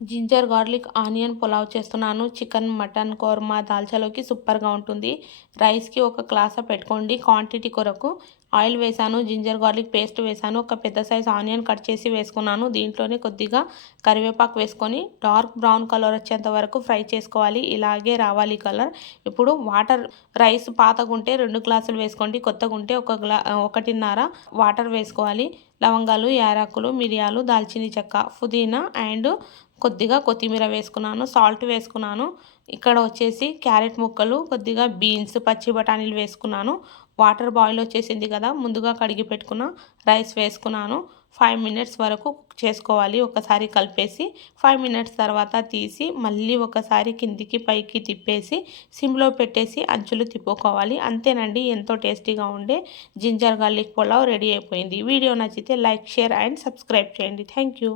Ginger garlic onion pulao చేస్తున్నాను. Chicken mutton korma దాల్చాలోకి సూపర్గా ఉంటుంది. రైస్కి ఒక గ్లాస్ పెట్టుకోండి. క్వాంటిటీ కొరకు ఆయిల్ వేసాను జింజర్ గార్లిక్ పేస్ట్ వేసాను ఒక పెద్ద సైజ్ ఆనియన్ కట్ చేసి వేసుకున్నాను. దీంట్లోనే కొద్దిగా కరివేపాకు వేసుకొని డార్క్ బ్రౌన్ కలర్ వచ్చేంత వరకు ఫ్రై చేసుకోవాలి. ఇలాగే రావాలి కలర్. ఇప్పుడు వాటర్ రైస్ పాతగుంటే రెండు గ్లాసులు వేసుకోండి. కొత్తగా ఉంటే ఒక గ్లా ఒకటిన్నర వాటర్ వేసుకోవాలి. లవంగాలు యారాకులు మిరియాలు దాల్చిన చెక్క పుదీనా అండ్ కొద్దిగా కొత్తిమీర వేసుకున్నాను సాల్ట్ వేసుకున్నాను. ఇక్కడ వచ్చేసి క్యారెట్ ముక్కలు కొద్దిగా బీన్స్ పచ్చి బఠానీలు వేసుకున్నాను. వాటర్ బాయిల్ వచ్చేసింది కదా ముందుగా కడిగి పెట్టుకున్న రైస్ వేసుకున్నాను. ఫైవ్ మినిట్స్ వరకు కుక్ చేసుకోవాలి ఒకసారి కలిపేసి. ఫైవ్ మినిట్స్ తర్వాత తీసి మళ్ళీ ఒకసారి కిందికి పైకి తిప్పేసి సిమ్లో పెట్టేసి అంచులు తిప్పుకోవాలి. అంతేనండి ఎంతో టేస్టీగా ఉండే జింజర్ గార్లిక్ పులావ్ రెడీ అయిపోయింది. వీడియో నచ్చితే లైక్ షేర్ అండ్ సబ్స్క్రైబ్ చేయండి. Thank you.